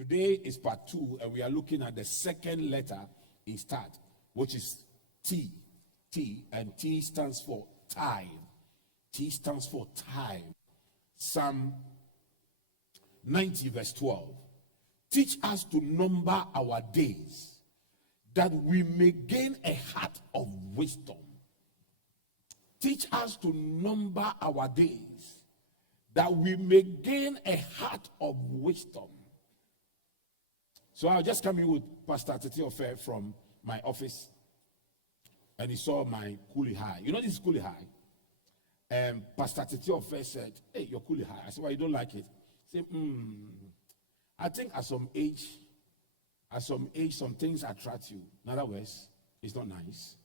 Today is part 2, and we are looking at the second letter in S.T.A.R.T, which is T. T, and T stands for time. T stands for time. Psalm 90 verse 12. Teach us to number our days, that we may gain a heart of wisdom. Teach us to number our days, that we may gain a heart of wisdom. So I'll just come in with Pastor Titi-Ofei from my office, and he saw my coolie high. You know this is coolie high? And Pastor Titi-Ofei said, "Hey, your coolie high." I said, "Why you don't like it?" He said, I think at some age, some things attract you. In other words, it's not nice.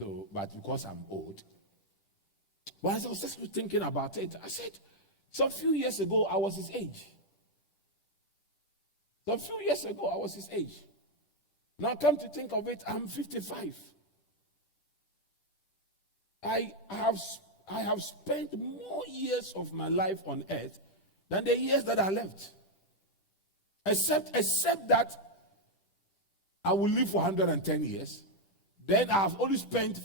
So, but because I'm old. But as I was just thinking about it, I said, some few years ago, I was his age. Now come to think of it, I'm 55. I have spent more years of my life on earth than the years that are left. Except that I will live for 110 years. Then I have only spent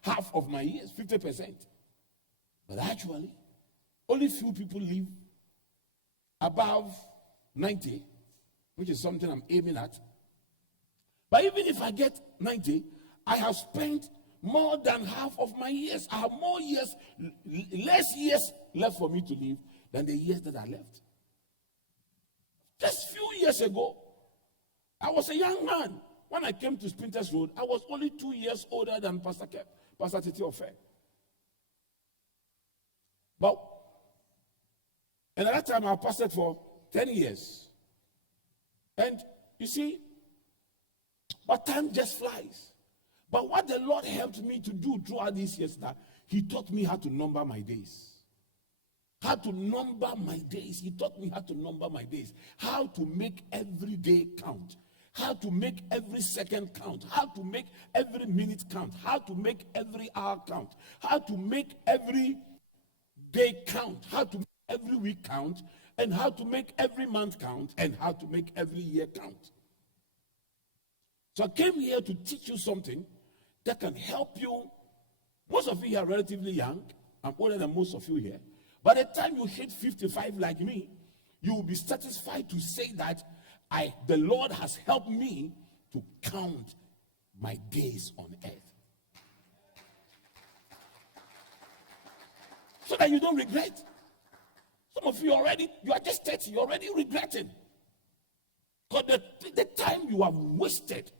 half of my years, 50%. But actually, only few people live above 90, which is something I'm aiming at. But even if I get 90, I have spent more than half of my years. I have more years, less years left for me to live than the years that are left. Just few years ago, I was a young man. When I came to Sprinters Road, I was only 2 years older than Pastor Titi-Ofei. But and at that time, I pastored for 10 years. And you see, but time just flies. But what the Lord helped me to do throughout these years, that He taught me how to number my days. How to number my days. He taught me how to number my days. How to make every day count. How to make every second count. How to make every minute count. How to make every hour count. How to make every day count. How to make every week count. And how to make every month count. And how to make every year count. So I came here to teach you something that can help you. Most of you are relatively young. I'm older than most of you here. By the time you hit 55 like me, you will be satisfied to say that the Lord has helped me to count my days on earth. So that you don't regret. Some of you you are just 30, you're already regretting. Because the time you have wasted,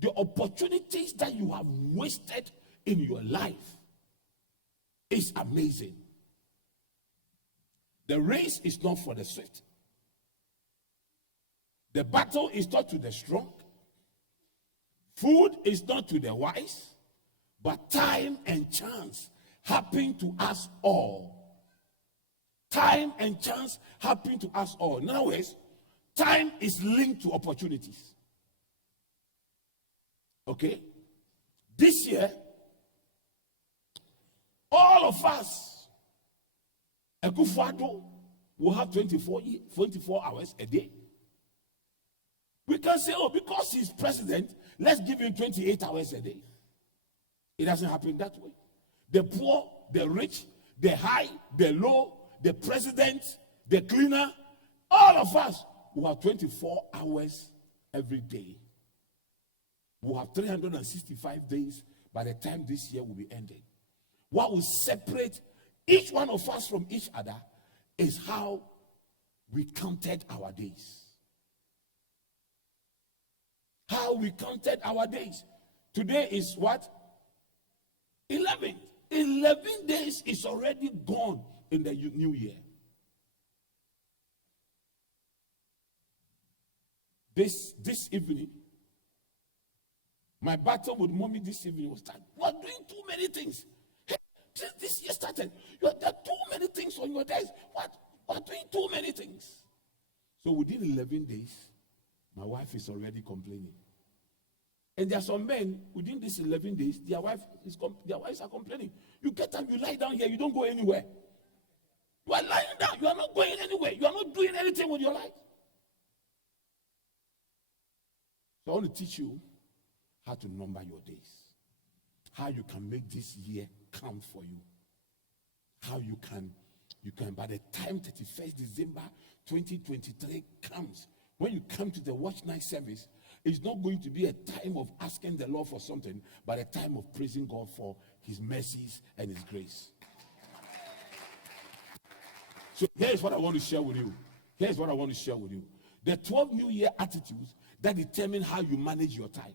the opportunities that you have wasted in your life is amazing. The race is not for the swift. The battle is not to the strong. Food is not to the wise. But time and chance happen to us all. Time and chance happen to us all. In other words, time is linked to opportunities. Okay? This year, all of us, Akufo-Addo will have 24 hours a day. We can say, because he's president, let's give him 28 hours a day. It doesn't happen that way. The poor, the rich, the high, the low, the president, the cleaner, all of us will have 24 hours every day. We'll have 365 days by the time this year will be ended. What will separate each one of us from each other is how we counted our days. How we counted our days. Today is what? 11. 11 days is already gone in the new year. This evening, my battle with mommy this evening was that you are doing too many things. Hey, since this year started, there are too many things on your desk. What? You are doing too many things. So within 11 days, my wife is already complaining. And there are some men within these 11 days, their wives are complaining. You get up, you lie down here, you don't go anywhere. You are lying down, you are not going anywhere. You are not doing anything with your life. So I want to teach you how to number your days, how you can make this year count for you, how you can by the time 31st December 2023 comes, when you come to the watch night service, it's not going to be a time of asking the Lord for something, but a time of praising God for his mercies and his grace. So here's what I want to share with you. The 12 New Year attitudes that determine how you manage your time.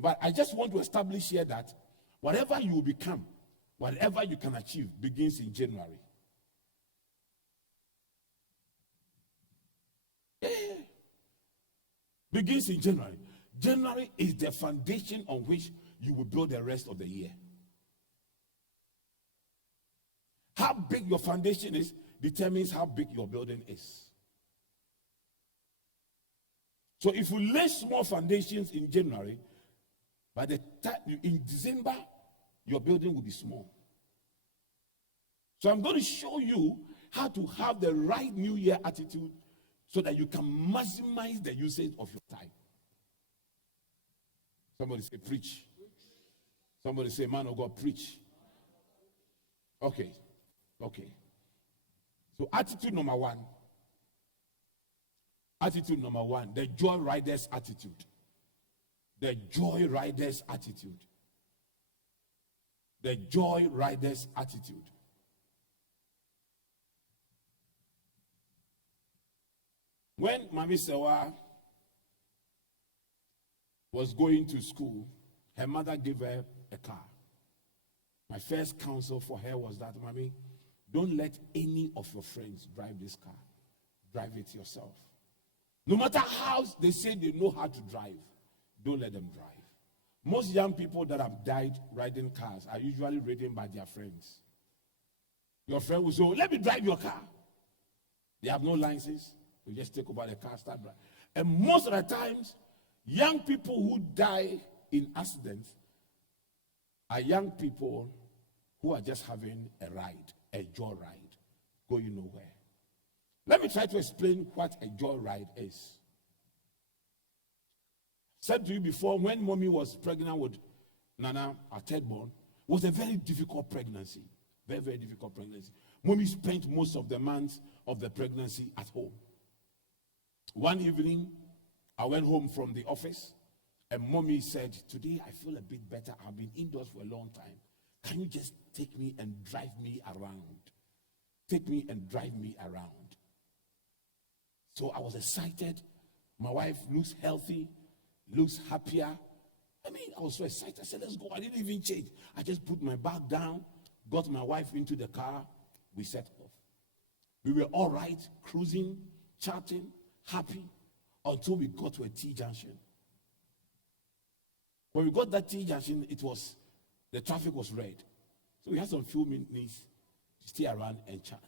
But I just want to establish here that whatever you will become, whatever you can achieve, begins in January. Yeah. Begins in January. January is the foundation on which you will build the rest of the year. How big your foundation is determines how big your building is. So if you lay small foundations in January, by the time in December, your building will be small. So I'm going to show you how to have the right New Year attitude so that you can maximize the usage of your time. Somebody say preach. Somebody say, man of God, preach. Okay. So attitude number one, the joy rider's attitude. The joy rider's attitude. The joy rider's attitude. When Mami Sewa was going to school, her mother gave her a car. My first counsel for her was that, Mommy, don't let any of your friends drive this car. Drive it yourself. No matter how they say they know how to drive, don't let them drive. Most young people that have died riding cars are usually ridden by their friends. Your friend will say, oh, let me drive your car. They have no license. You just take over the car, start driving. And most of the times, young people who die in accidents are young people who are just having a ride, a joy ride, going nowhere. Let me try to explain what a joy ride is. Said to you before, when Mommy was pregnant with Nana, our third born, it was a very difficult pregnancy. Very, very difficult pregnancy. Mommy spent most of the months of the pregnancy at home. One evening, I went home from the office, and Mommy said, today I feel a bit better. I've been indoors for a long time. Can you just take me and drive me around? Take me and drive me around. So I was excited. My wife looks healthy, looks happier. I was so excited. I said, let's go. I didn't even change. I just put my bag down, got my wife into the car. We set off. We were all right, cruising, chatting, happy, until we got to a T-junction. When we got that T-junction, the traffic was red. So we had some few minutes to stay around and chat.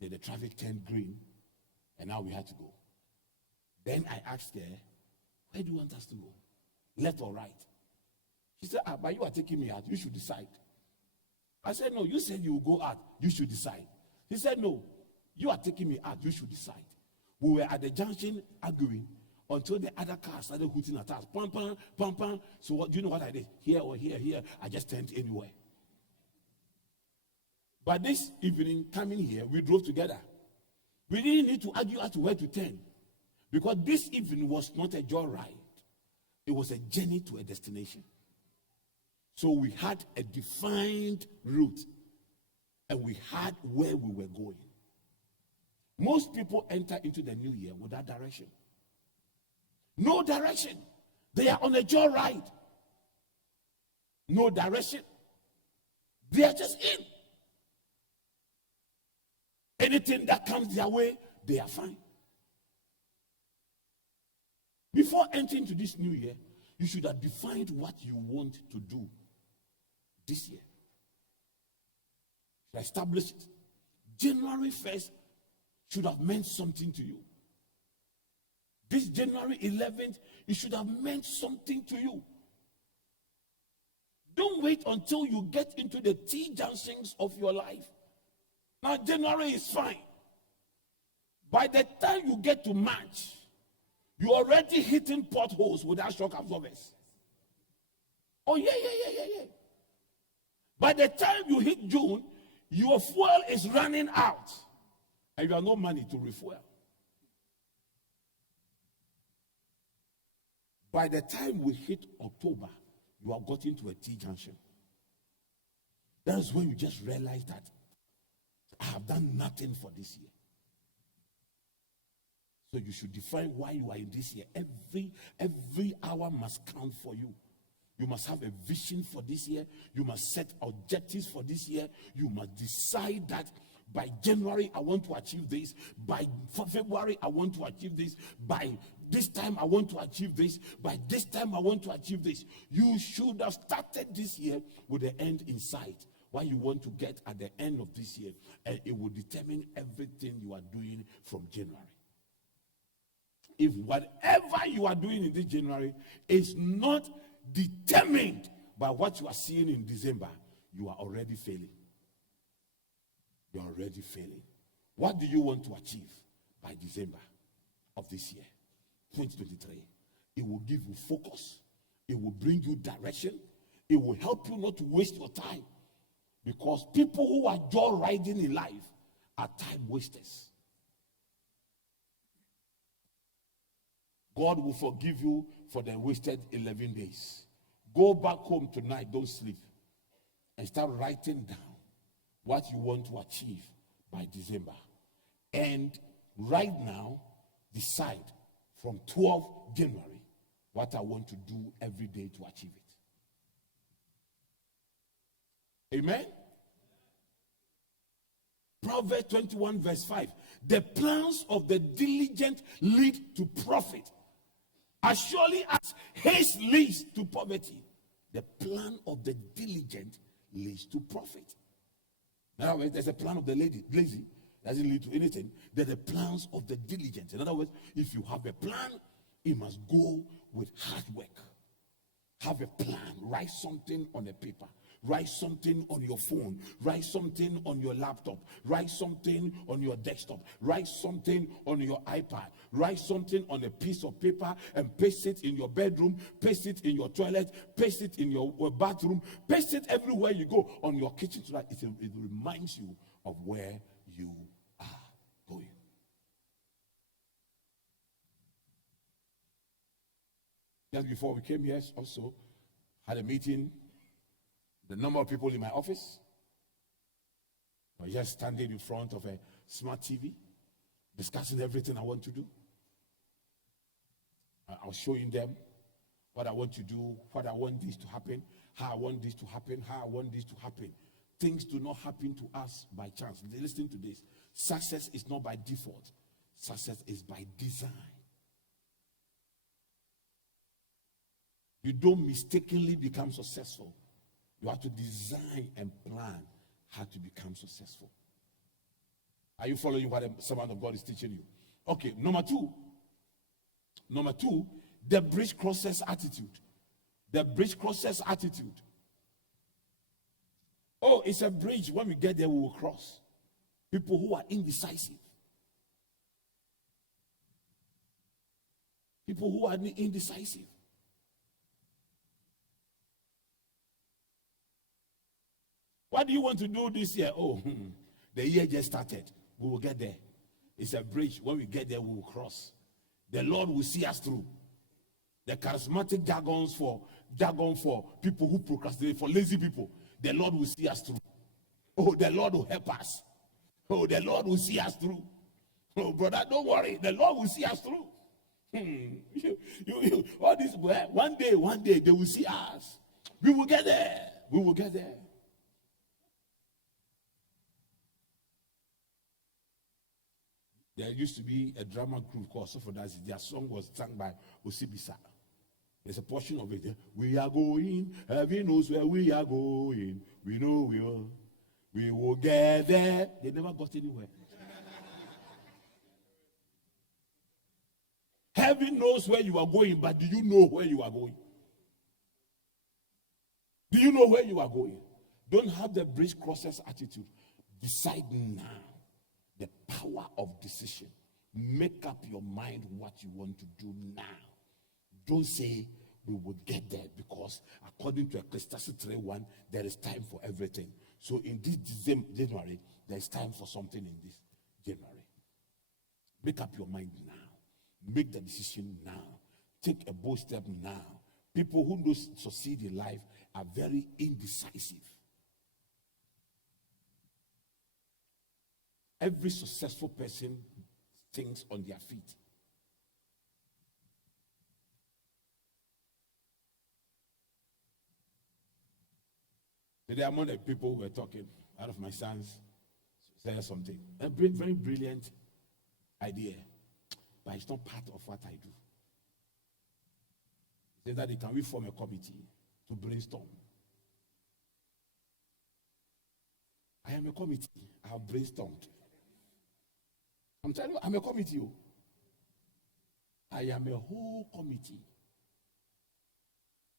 Then the traffic turned green, and now we had to go. Then I asked her, where do you want us to go? Left or right? She said, but you are taking me out. You should decide. I said, no, you said you will go out. You should decide. He said, no, you are taking me out. You should decide. We were at the junction arguing until the other car started hooting at us. Pam, pam, pam, pam. So what, do you know what I did? Here or here, here. I just turned anywhere. But this evening, coming here, we drove together. We didn't need to argue as to where to turn. Because this evening was not a joyride. It was a journey to a destination. So we had a defined route. And we had where we were going. Most people enter into the new year without direction. No direction. They are on a joyride. No direction. They are just in. Anything that comes their way, they are fine. Before entering into this new year, you should have defined what you want to do this year. You should establish it. January 1st should have meant something to you. This January 11th, it should have meant something to you. Don't wait until you get into the T-junctions of your life. Now, January is fine. By the time you get to March, you're already hitting potholes without shock absorbers. Oh, yeah. By the time you hit June, your fuel is running out and you have no money to refuel. By the time we hit October, you have gotten to a T-junction. That's when you just realize that I have done nothing for this year. So you should define why you are in this year. Every hour must count for you. You must have a vision for this year. You must set objectives for this year. You must decide that by January, I want to achieve this. By February, I want to achieve this. By this time, I want to achieve this. By this time, I want to achieve this. You should have started this year with the end in sight. What you want to get at the end of this year. And it will determine everything you are doing from January. If whatever you are doing in this January is not determined by what you are seeing in December, you are already failing. You are already failing. What do you want to achieve by December of this year, 2023? It will give you focus. It will bring you direction. It will help you not to waste your time. Because people who are joyriding in life are time wasters. God will forgive you for the wasted 11 days. Go back home tonight, don't sleep, and start writing down what you want to achieve by December. And right now, decide from 12 January what I want to do every day to achieve it. Amen? Proverbs 21 verse 5. The plans of the diligent lead to profit, as surely as haste leads to poverty. The plan of the diligent leads to profit. In other words, there's a plan of the lazy doesn't lead to anything. There's the plans of the diligent. In other words, if you have a plan, it must go with hard work. Have a plan. Write something on a paper. Write something on your phone. Write something on your laptop. Write something on your desktop. Write something on your iPad. Write something on a piece of paper and paste it in your bedroom, paste it in your toilet, paste it in your bathroom, paste it everywhere you go, on your kitchen, so that it reminds you of where you are going. Just before we came here, also had a meeting. The number of people in my office were just standing in front of a smart TV, discussing everything I want to do. I was showing them what I want to do, what I want this to happen, how I want this to happen, how I want this to happen. Things do not happen to us by chance. Listen to this. Success is not by default. Success is by design. You don't mistakenly become successful. You have to design and plan how to become successful. Are you following what the servant of God is teaching you? Okay, number two, the bridge crossers attitude. The bridge crossers attitude. Oh, it's a bridge. When we get there, we will cross. People who are indecisive. People who are indecisive. What do you want to do this year? Oh, the year just started. We will get there. It's a bridge. When we get there, we will cross. The Lord will see us through. The charismatic jargon for people who procrastinate, for lazy people. The Lord will see us through. Oh, the Lord will help us. Oh, the Lord will see us through. Oh, brother, don't worry. The Lord will see us through. All this, one day, they will see us. We will get there. We will get there. There used to be a drama group called Sofodasi. Their song was sung by Osibisa. There's a portion of it. We are going. Heaven knows where we are going. We know we will get there. They never got anywhere. Heaven knows where you are going, but do you know where you are going? Do you know where you are going? Don't have the bridge crossers attitude. Decide now. The power of decision. Make up your mind what you want to do now. Don't say we will get there, because according to Ecclesiastes 3:1, there is time for everything. So in this January, there is time for something in this January. Make up your mind now. Make the decision now. Take a bold step now. People who don't succeed in life are very indecisive. Every successful person thinks on their feet. Today, among the people who were talking, out of my sons said something. A very brilliant idea, but it's not part of what I do. He said that can we form a committee to brainstorm? I am a committee. I have brainstormed. I'm telling you, I'm a committee. I am a whole committee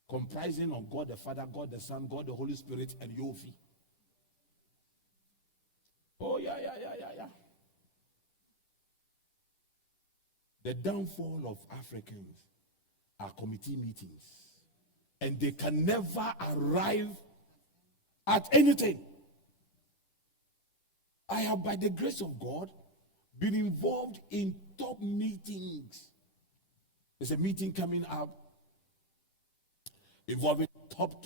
comprising of God the Father, God the Son, God the Holy Spirit, and Yofi. Oh, yeah. The downfall of Africans are committee meetings, and they can never arrive at anything. I have, by the grace of God, been involved in top meetings. There's a meeting coming up involving top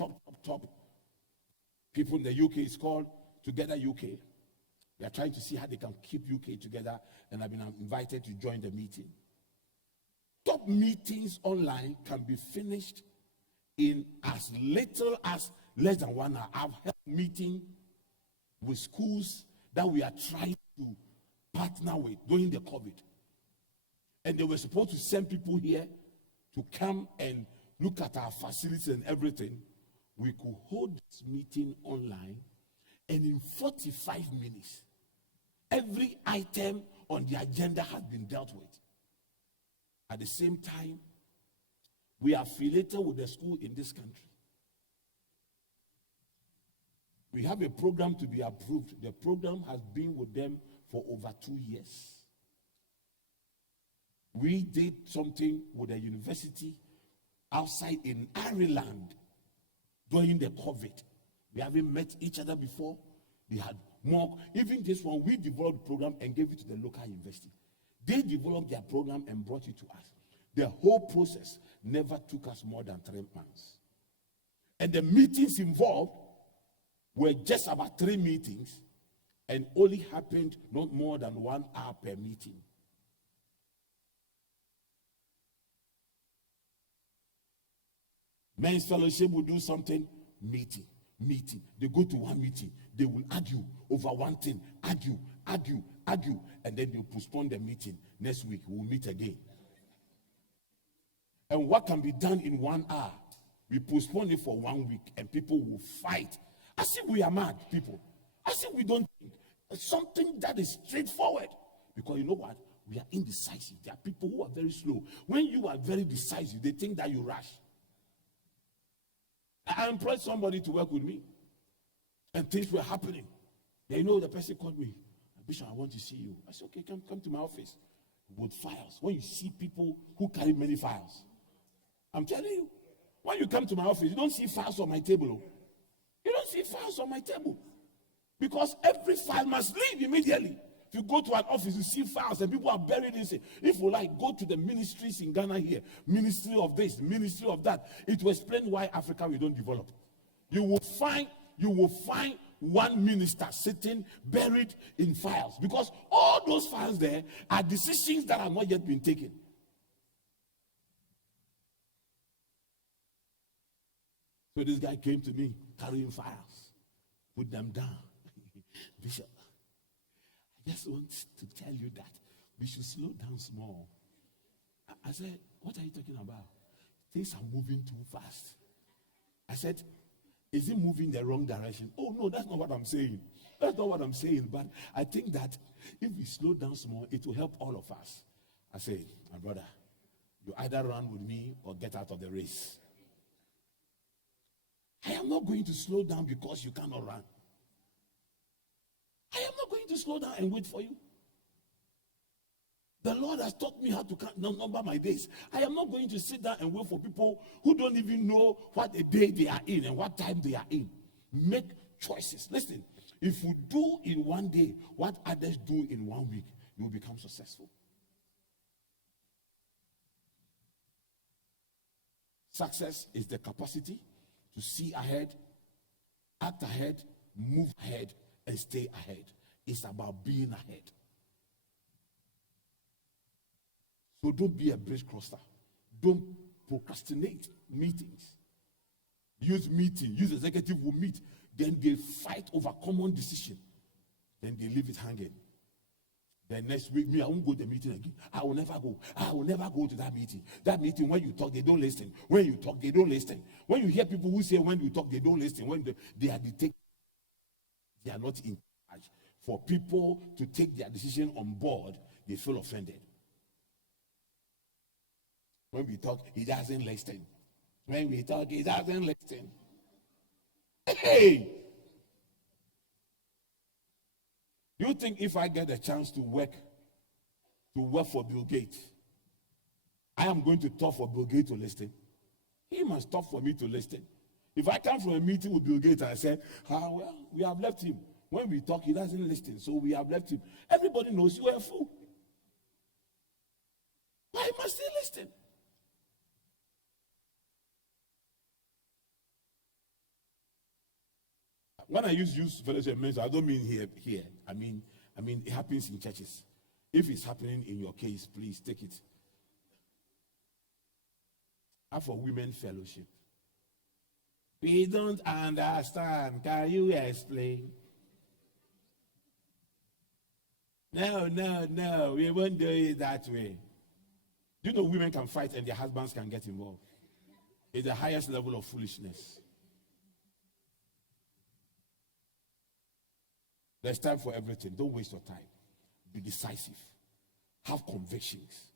people in the UK. It's called Together UK. They are trying to see how they can keep UK together, and I've been invited to join the meeting. Top meetings online can be finished in as little as less than 1 hour. I've held a meeting with schools that we are trying to partner with during the COVID. And they were supposed to send people here to come and look at our facilities and everything. We could hold this meeting online, and in 45 minutes, every item on the agenda has been dealt with. At the same time, we are affiliated with the school in this country. We have a program to be approved. The program has been with them for over 2 years. We did something with a university outside in Ireland during the COVID. We haven't met each other before. They had more. Even this one, we developed the program and gave it to the local university. They developed their program and brought it to us. The whole process never took us more than 3 months. And the meetings involved were just about 3 meetings, and only happened not more than 1 hour per meeting. Men's fellowship will do something, meeting. They go to one meeting, they will argue over one thing, argue, and then they'll postpone the meeting. Next week, we'll meet again. And what can be done in 1 hour, we postpone it for 1 week, and people will fight. As if we are mad, people. As if we don't think. Something that is straightforward. Because you know what? We are indecisive. There are people who are very slow. When you are very decisive, they think that you rush. I employed somebody to work with me, and things were happening. They know the person called me. Bishop, I want to see you. I said, okay, come to my office with files. When you see people who carry many files, I'm telling you, when you come to my office, you don't see files on my table. You don't see files on my table, because every file must leave immediately. If you go to an office, you see files and people are buried in it. If you like, go to the ministries in Ghana here, ministry of this, ministry of that. It will explain why Africa we don't develop. You will find one minister sitting buried in files, because all those files there are decisions that have not yet been taken. So this guy came to me carrying files, put them down. Bishop, I just want to tell you that we should slow down small. I said, what are you talking about? Things are moving too fast. I said, is it moving the wrong direction? Oh, no, that's not what I'm saying. That's not what I'm saying. But I think that if we slow down small, it will help all of us. I said, my brother, you either run with me or get out of the race. I am not going to slow down because you cannot run. I am not going to slow down and wait for you. The Lord has taught me how to number my days. I am not going to sit down and wait for people who don't even know what a day they are in and what time they are in. Make choices. Listen, if you do in one day what others do in 1 week, you will become successful. Success is the capacity to see ahead, act ahead, move ahead, and stay ahead. It's about being ahead. So don't be a bridge crosser. Don't procrastinate meetings. Youth executive will meet. Then they fight over common decision. Then they leave it hanging. Then next week, I won't go to the meeting again. I will never go. I will never go to that meeting. That meeting, when you talk, they don't listen. When you talk, they don't listen. When you hear people who say when you talk, they don't listen. When they are dictating, they are not in charge. For people to take their decision on board, they feel offended. When we talk, he doesn't listen. When we talk, he doesn't listen. Hey! You think if I get a chance to work for Bill Gates, I am going to talk for Bill Gates to listen? He must talk for me to listen. If I come from a meeting with Bill Gates and I say, well, we have left him. When we talk, he doesn't listen, so we have left him. Everybody knows you are a fool. Why must he listen? When I use youth fellowship means, I don't mean here. I mean it happens in churches. If it's happening in your case, please take it. Have a women fellowship. We don't understand. Can you explain? No. We won't do it that way. Do you know women can fight and their husbands can get involved? It's the highest level of foolishness. There's time for everything. Don't waste your time. Be decisive. Have convictions.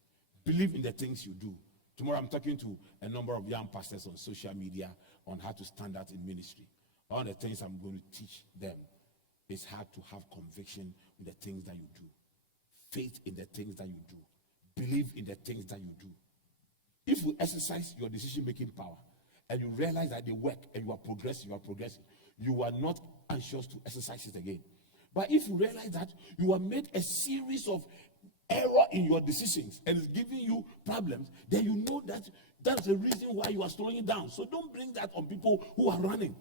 Believe in the things you do. Tomorrow I'm talking to a number of young pastors on social media on how to stand out in ministry. One of the things I'm going to teach them is how to have conviction in the things that you do. Faith in the things that you do. Believe in the things that you do. If you exercise your decision-making power and you realize that they work and you are progressing, you are not anxious to exercise it again. But if you realize that you have made a series of error in your decisions and it's giving you problems, then you know that that's the reason why you are slowing down. So don't bring that on people who are running.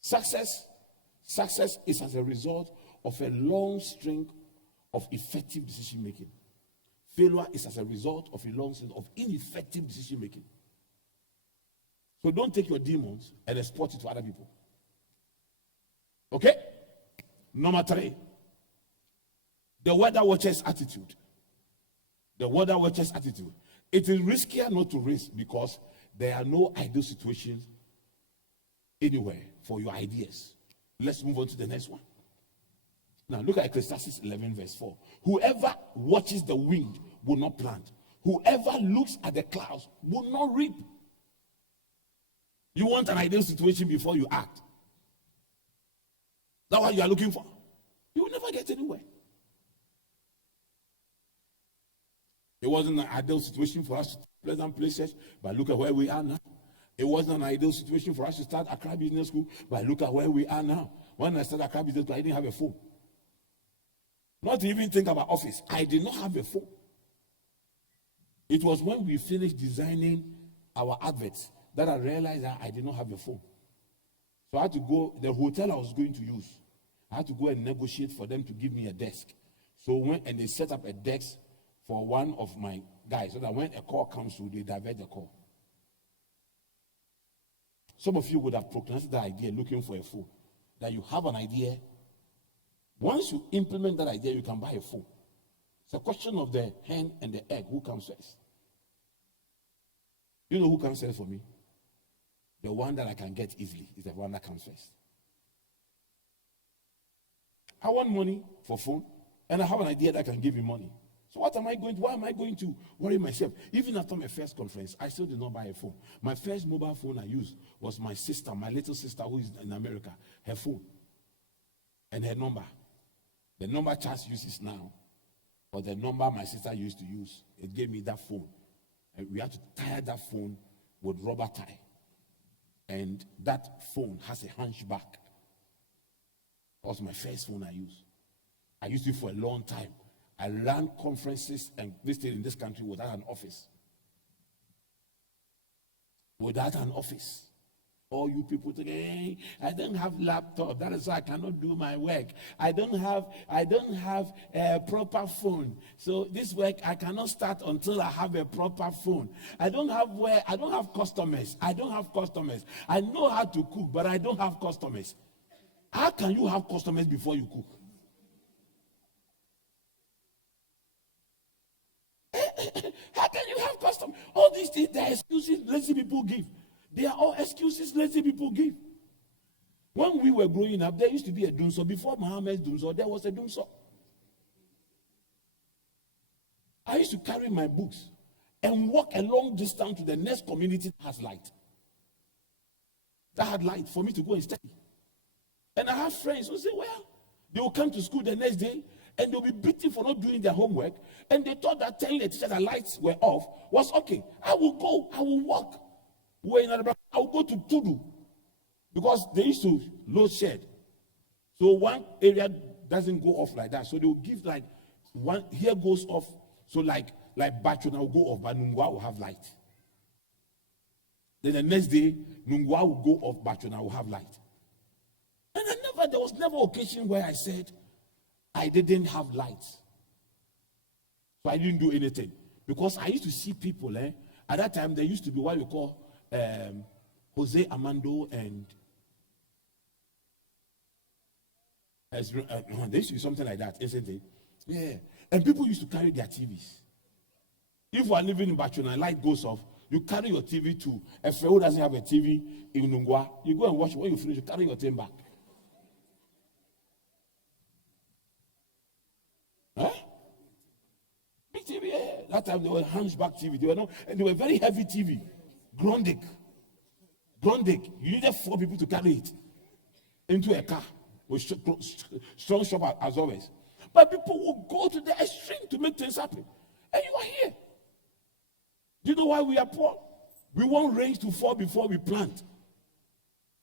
Success is as a result of a long string of effective decision making. Failure is as a result of a long string of ineffective decision making. So don't take your demons and export it to other people. Okay? Number 3, the weather watcher's attitude. The weather watcher's attitude. It is riskier not to risk because there are no ideal situations anywhere for your ideas. Let's move on to the next one. Now look at Ecclesiastes 11 verse 4. Whoever watches the wind will not plant. Whoever looks at the clouds will not reap. You want an ideal situation before you act. That's what you are looking for. You will never get anywhere. It wasn't an ideal situation for us to pleasant places, but look at where we are now. It wasn't an ideal situation for us to start Accra Business School, but look at where we are now. When I started Accra Business School, I didn't have a phone. Not to even think about office. I did not have a phone. It was when we finished designing our adverts that I realized that I did not have a phone. So I had to go, the hotel I was going to use, I had to go and negotiate for them to give me a desk. So and they set up a desk for one of my guys so that when a call comes through, they divert the call. Some of you would have proclaimed the idea looking for a phone. That you have an idea. Once you implement that idea, you can buy a phone. It's a question of the hen and the egg. Who comes first? You know who comes first for me? The one that I can get easily is the one that comes first. I want money for phone, and I have an idea that can give me money. So why am I going to worry myself? Even after my first conference, I still did not buy a phone. My first mobile phone I used was my sister, my little sister who is in America, her phone and her number. The number Charles uses now or the number my sister used to use. It gave me that phone. And we had to tie that phone with rubber tie. And that phone has a hunchback. That was my first phone I used. I used it for a long time. I ran conferences and visited in this country without an office. Without an office. All you people think, hey, I don't have laptop. That is why I cannot do my work. I don't have a proper phone. So this work I cannot start until I have a proper phone. I don't have customers. I know how to cook, but I don't have customers. How can you have customers before you cook? How can you have customers? All these things, they are excuses lazy people give. They are all excuses lazy people give. When we were growing up, there used to be a doomsaw. Before Muhammad's doomsaw, there was a doomsaw. I used to carry my books and walk a long distance to the next community that has light. That had light for me to go and study. And I have friends who say, well, they will come to school the next day and they'll be beaten for not doing their homework. And they thought that telling the teacher that lights were off was okay. I will go, I will walk. I will go to Tudu because they used to load shed. So one area doesn't go off like that. So they will give like one here goes off. So like Bachuna will go off, but Nungwa will have light. Then the next day, Nungwa will go off, Bachuna will have light. And there was never occasion where I said I didn't have lights. So I didn't do anything. Because I used to see people, at that time there used to be what we call Jose Amando and there used to be something like that, isn't it? Yeah. And people used to carry their TVs. If you are living in Bachuna, light goes off, you carry your TV too. If who doesn't have a TV in Nungwa, you go and watch. When you finish, you carry your thing back. Huh? Big TV, yeah. That time they were hunchback TV. They were very heavy TV. Grundig. You needed 4 people to carry it into a car with strong shop as always. But people will go to the extreme to make things happen. And you are here. Do you know why we are poor? We want rain to fall before we plant.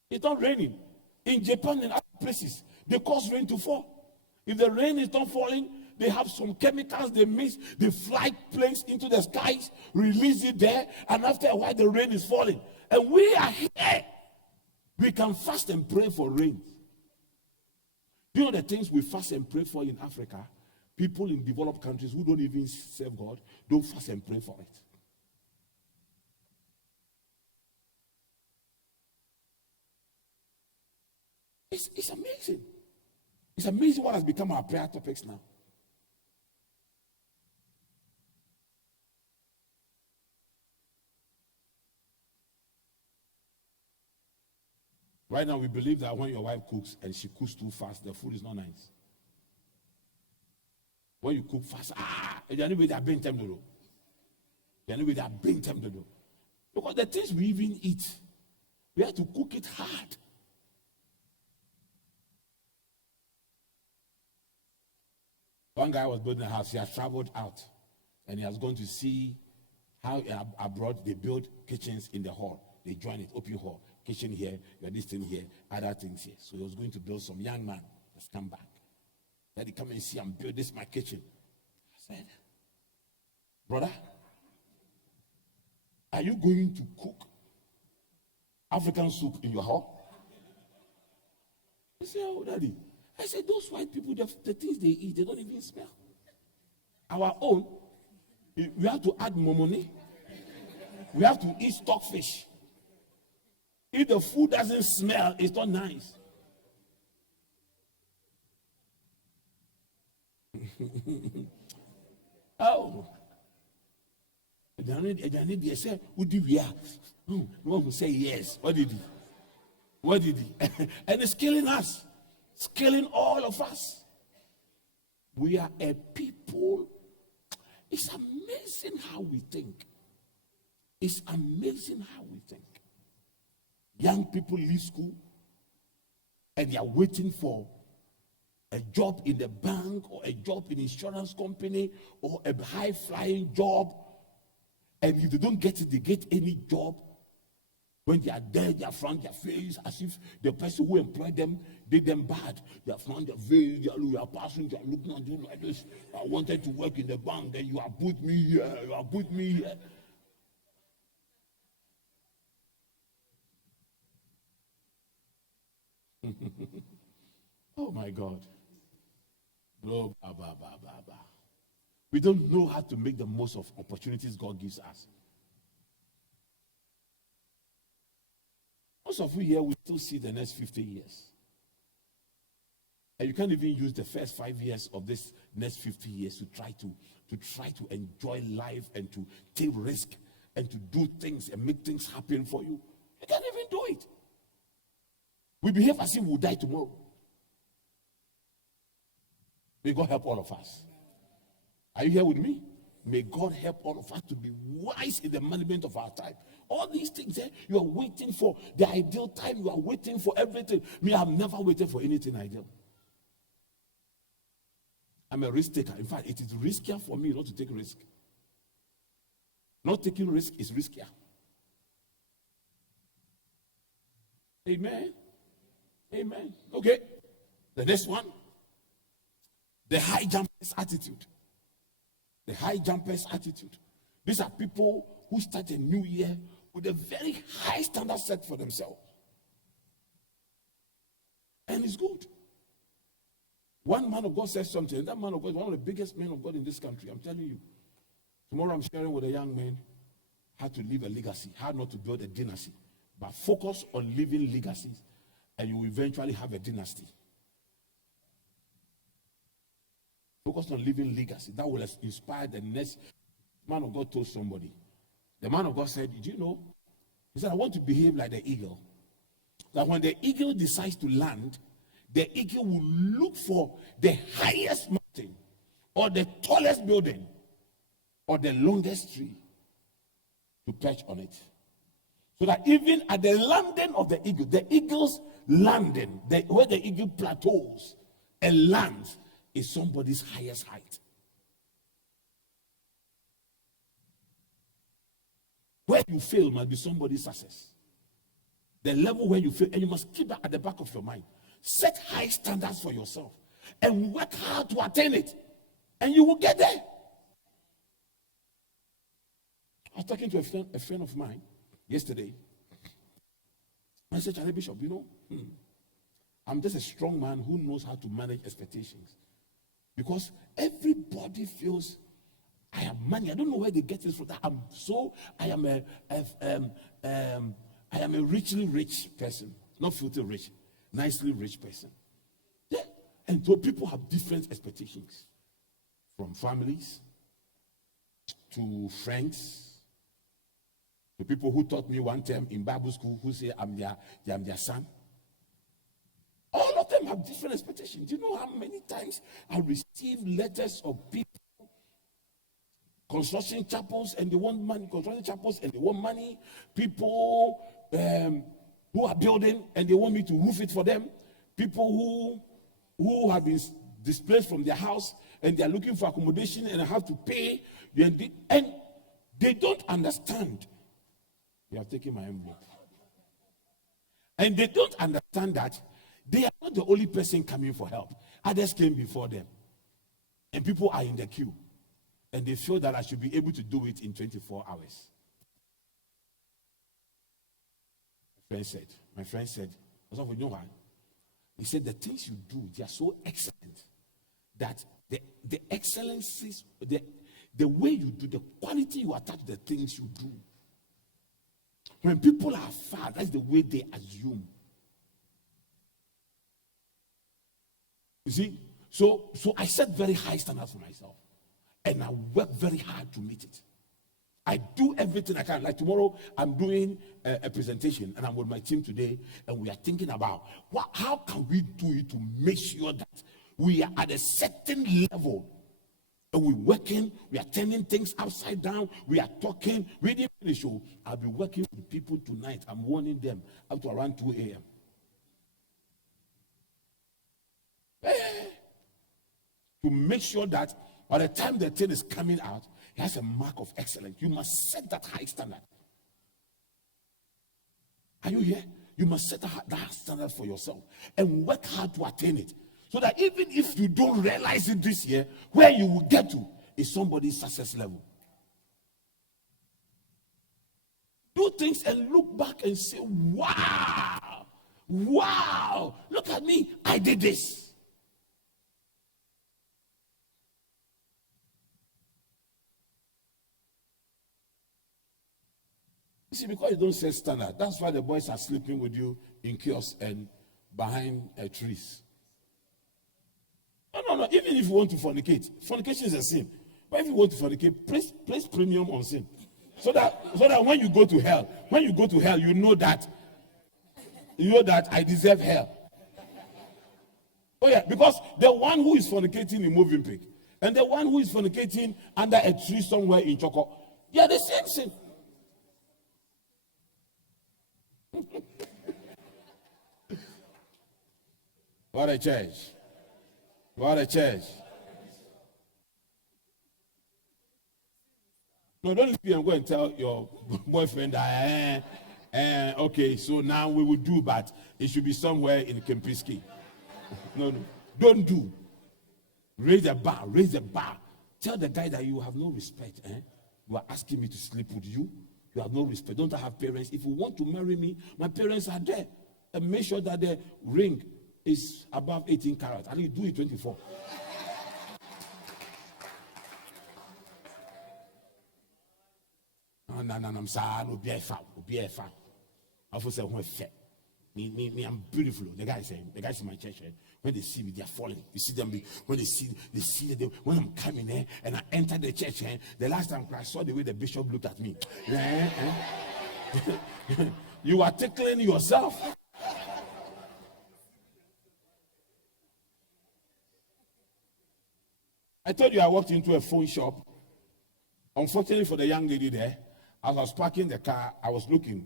It's not raining. In Japan and other places, they cause rain to fall. If the rain is not falling, they have some chemicals they mix, they fly planes into the skies, release it there, and after a while the rain is falling. And we are here. We can fast and pray for rain. You know the things we fast and pray for in Africa? People in developed countries who don't even serve God don't fast and pray for it. It's amazing. It's amazing what has become our prayer topics now. Right now, we believe that when your wife cooks and she cooks too fast, the food is not nice. When you cook fast, they are being tempted to do. Because the things we even eat, we have to cook it hard. One guy was building a house. He has traveled out, and he has gone to see how abroad they build kitchens in the hall. They join it, open hall, kitchen here, you have this thing here, other things here. So he was going to build some young man that's come back. Then he come and see and build this my kitchen. I said, brother, are you going to cook African soup in your hall? He said, oh, daddy. I said, those white people, the things they eat, they don't even smell. Our own, we have to add more money. We have to eat stockfish. If the food doesn't smell, it's not nice. Oh. They said, what did we have? No one will say yes. What did he? And it's killing us. It's killing all of us. We are a people. It's amazing how we think. It's amazing how we think. Young people leave school and they are waiting for a job in the bank or a job in insurance company or a high-flying job, and if they don't get it, they get any job. When they are there, they are front their face as if the person who employed them did them bad. They are front their face, they are passing, they are looking at you like this. I wanted to work in the bank, then you have put me here, you have put me here. Oh my God. Blah, blah, blah, blah, blah, blah. We don't know how to make the most of opportunities God gives us. Most of you here will still see the next 50 years. And you can't even use the first 5 years of this next 50 years to try to enjoy life and to take risk and to do things and make things happen for you. You can't even do it. We behave as if we'll die tomorrow. May God help all of us. Are you here with me? May God help all of us to be wise in the management of our time. All these things you are waiting for, the ideal time, you are waiting for everything. Me, I've never waited for anything ideal. I'm a risk taker. In fact, it is riskier for me not to take risk. Not taking risk is riskier. Amen. Amen. Okay. The next one. The high jumpers attitude. The high jumpers attitude. These are people who start a new year with a very high standard set for themselves. And it's good. One man of God says something, and that man of God is one of the biggest men of God in this country. I'm telling you. Tomorrow I'm sharing with a young man how to leave a legacy, how not to build a dynasty. But focus on living legacies, and you will eventually have a dynasty. Focus on living legacy. That will inspire the next man of God. Told somebody. The man of God said, did you know? He said, I want to behave like the eagle. That when the eagle decides to land, the eagle will look for the highest mountain or the tallest building or the longest tree to perch on it. So that even at the landing of the eagle's landing, where the eagle plateaus and lands, is somebody's highest height. Where you fail must be somebody's success. The level where you fail, and you must keep that at the back of your mind. Set high standards for yourself and work hard to attain it, and you will get there. I was talking to a friend of mine yesterday. I said, Charlie Bishop, I'm just a strong man who knows how to manage expectations. Because everybody feels I have money. I don't know where they get this from. I am a richly rich person, not filthy rich, nicely rich person. Yeah. And so people have different expectations, from families to friends, to people who taught me one term in Bible school who say I'm their son. All of them have different expectations. Do you know how many times I receive letters of people construction chapels and they want money, construction chapels and they want money, people who are building and they want me to roof it for them, people who have been displaced from their house and they are looking for accommodation and I have to pay, and they don't understand. They have taken my envelope. And they don't understand that they are not the only person coming for help. Others came before them. And people are in the queue. And they feel that I should be able to do it in 24 hours. My friend said, you know why? He said, the things you do, they are so excellent that the excellencies, the way you do, the quality you attach to the things you do. When people are far, that's the way they assume. You see? So I set very high standards for myself. And I work very hard to meet it. I do everything I can. Like tomorrow, I'm doing a presentation, and I'm with my team today, and we are thinking about how can we do it to make sure that we are at a certain level. And we're working, we are turning things upside down, we are talking. We didn't finish. So I'll be working with people tonight. I'm warning them up to around 2 a.m. to make sure that by the time the thing is coming out, it has a mark of excellence. You must set that high standard. Are you here? You must set that standard for yourself and work hard to attain it. So that even if you don't realize it this year, where you will get to is somebody's success level. Do things and look back and say, wow, wow, look at me, I did this. You see, because you don't set standard, that's why the boys are sleeping with you in kiosks and behind trees. No. Even if you want to fornicate, fornication is a sin. But if you want to fornicate, place premium on sin. So that when you go to hell, you know that I deserve hell. Oh yeah, because the one who is fornicating in moving pig and the one who is fornicating under a tree somewhere in Choco, they are the same sin. What a church. What a church. No, don't leave and go and tell your boyfriend that, okay, so now we will do, but it should be somewhere in Kempinski. No, don't do. Raise the bar. Tell the guy that you have no respect. You are asking me to sleep with you. You have no respect. Don't I have parents? If you want to marry me, my parents are there. And make sure that the ring is above 18 carats. And you do it 24. No, I'm sorry. No, be a fan. I say, me, I'm beautiful. The guys in my church, when they see me, they are falling. You see them, when they see them, when I'm coming and I enter the church, the last time I saw the way the bishop looked at me. You are tickling yourself. I told you I walked into a phone shop. Unfortunately for the young lady there, as I was parking the car, I was looking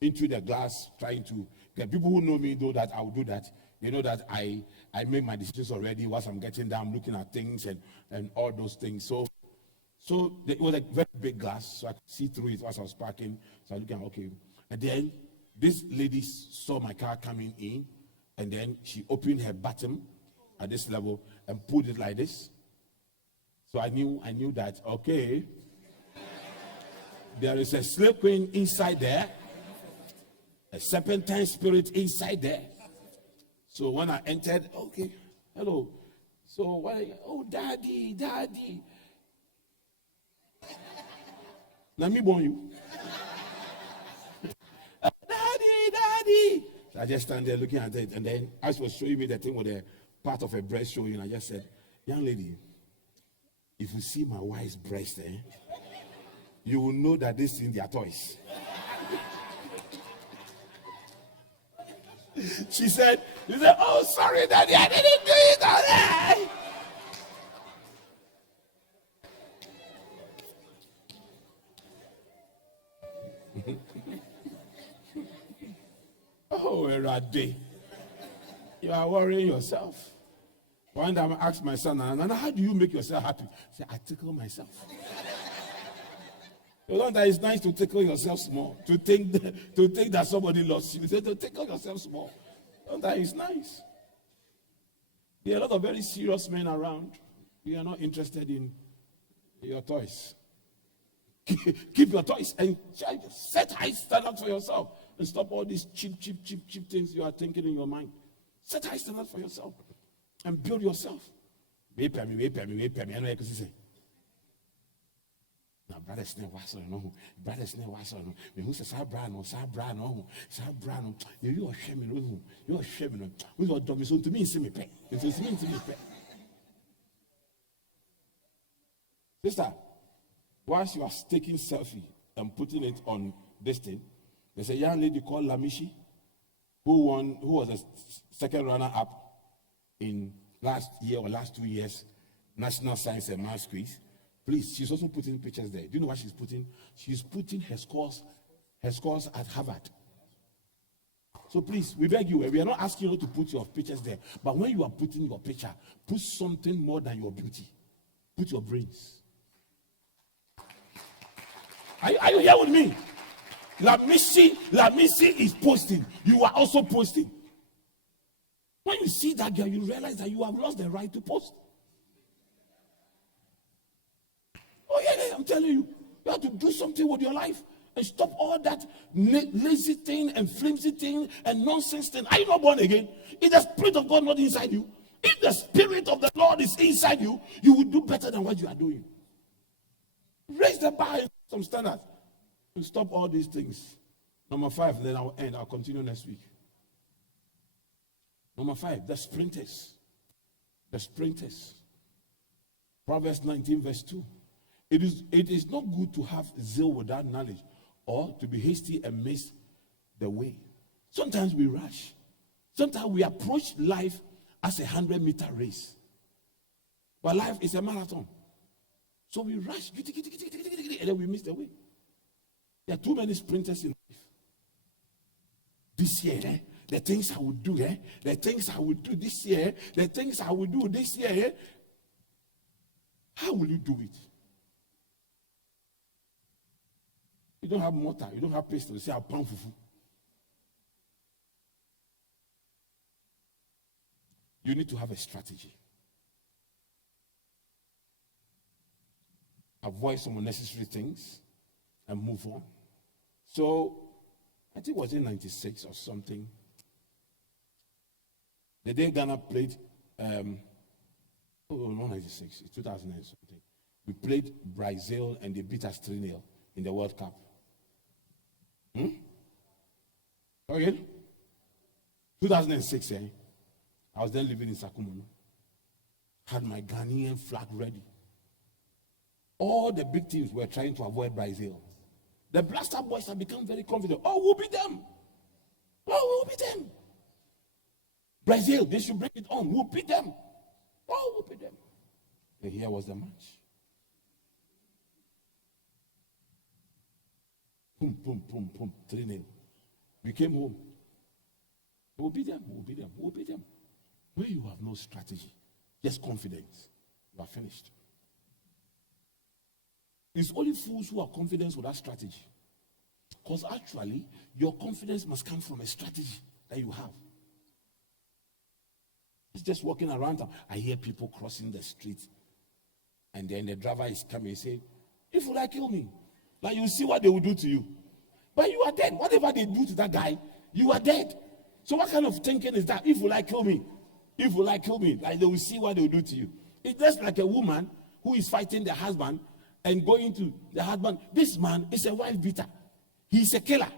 into the glass, trying to get people who know me know that I will do that. They know that I made my decisions already. Once I'm getting there, I'm looking at things and all those things. So it was a very big glass, so I could see through it as I was parking. So I was looking, okay. And then this lady saw my car coming in, and then she opened her bottom at this level and pulled it like this. So I knew that, okay, there is a slave queen inside there, a serpentine spirit inside there. So when I entered, okay, hello. So what? Oh, daddy. Let me born you. Daddy. So I just stand there looking at it, and then as she was showing me the thing with the part of her breast showing, I just said, young lady, if you see my wife's breast, you will know that this thing they are toys. She said, oh, sorry, daddy, I didn't do it already. Oh, Erade, you are worrying yourself. One time I asked my son, Nana, how do you make yourself happy? I said, I tickle myself. You know that it's nice to tickle yourself small, to think that somebody loves you. You say, to tickle yourself small. You know that is nice. There are a lot of very serious men around. We are not interested in your toys. Keep your toys and set high standards for yourself. And stop all these cheap things you are thinking in your mind. Set high standards for yourself. And build yourself. Wait for me. I know you can say. Now, brothers, me who says, Sabrano. You are shaming. You are dumb. So to me, see me pay. It is mean to me pay. Sister, whilst you are taking selfie and putting it on this thing, there's a young lady called Lamishi who was a second runner-up in last year or last 2 years, National Science and Maths Quiz. Please, she's also putting pictures there. Do you know what she's putting? She's putting her scores at Harvard. So please, we beg you, we are not asking you to put your pictures there. But when you are putting your picture, put something more than your beauty. Put your brains. Are you here with me? La Missy is posting. You are also posting. When you see that girl, you realize that you have lost the right to post. Oh yeah, I'm telling you. You have to do something with your life. And stop all that lazy thing and flimsy thing and nonsense thing. Are you not born again? Is the Spirit of God not inside you? If the Spirit of the Lord is inside you, you will do better than what you are doing. Raise the bar in some standards. And stop all these things. Number 5, then I'll end. I'll continue next week. Number 5, the sprinters. The sprinters. Proverbs 19 verse 2. It is not good to have zeal without knowledge, or to be hasty and miss the way. Sometimes we rush. Sometimes we approach life as a 100-meter race. But life is a marathon. So we rush, and then we miss the way. There are too many sprinters in life. This year, the things I will do, the things I will do this year, the things I will do this year, how will you do it? You don't have mortar, you don't have paste to say, I'll pound fufu. You need to have a strategy. Avoid some unnecessary things and move on. So, I think it was in 96 or something. The day Ghana played, not 96, it's 2000 and something. We played Brazil and they beat us 3-0 in the World Cup. Okay. 2006, I was then living in Sakumono. Had my Ghanaian flag ready. All the big teams were trying to avoid Brazil. The Blaster boys have become very confident. Oh, we'll beat them. Oh, we'll beat them. Brazil, they should bring it on. We'll beat them. Oh, we'll beat them. And here was the match. Boom, boom, boom, boom, 3-0. We came home. We'll beat them, we'll beat them, we'll beat them. When you have no strategy, just confidence, you are finished. It's only fools who are confident without strategy. Because actually, your confidence must come from a strategy that you have. It's just walking around. I hear people crossing the street, and then the driver is coming and say, if you like, kill me. Like you see what they will do to you. But you are dead. Whatever they do to that guy, you are dead. So what kind of thinking is that? If you like, kill me. If you like, kill me. Like they will see what they will do to you. It's just like a woman who is fighting the husband and going to the husband. This man is a wife beater. He's a killer.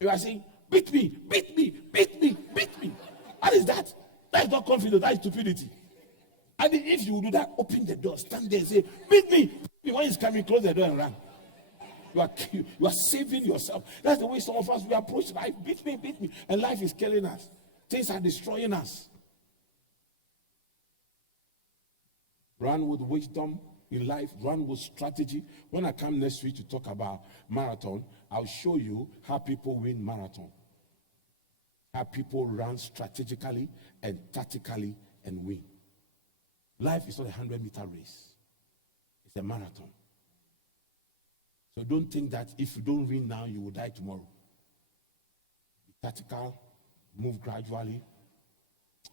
You are saying, beat me, beat me, beat me, beat me. What is that? That is not confidence, that is stupidity. And if you do that, open the door, stand there and say, beat me. When he's coming, close the door and run. You are saving yourself. That's the way some of us, we approach life. Beat me, beat me. And life is killing us. Things are destroying us. Run with wisdom in life. Run with strategy. When I come next week to talk about marathon, I'll show you how people win marathon. How people run strategically and tactically and win. Life is not a 100-meter race. It's a marathon. So don't think that if you don't win now, you will die tomorrow. Be tactical, move gradually,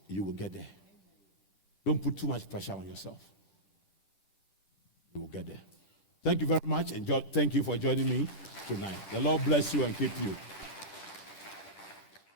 you will get there. Don't put too much pressure on yourself. You will get there. Thank you very much, and thank you for joining me tonight. The Lord bless you and keep you.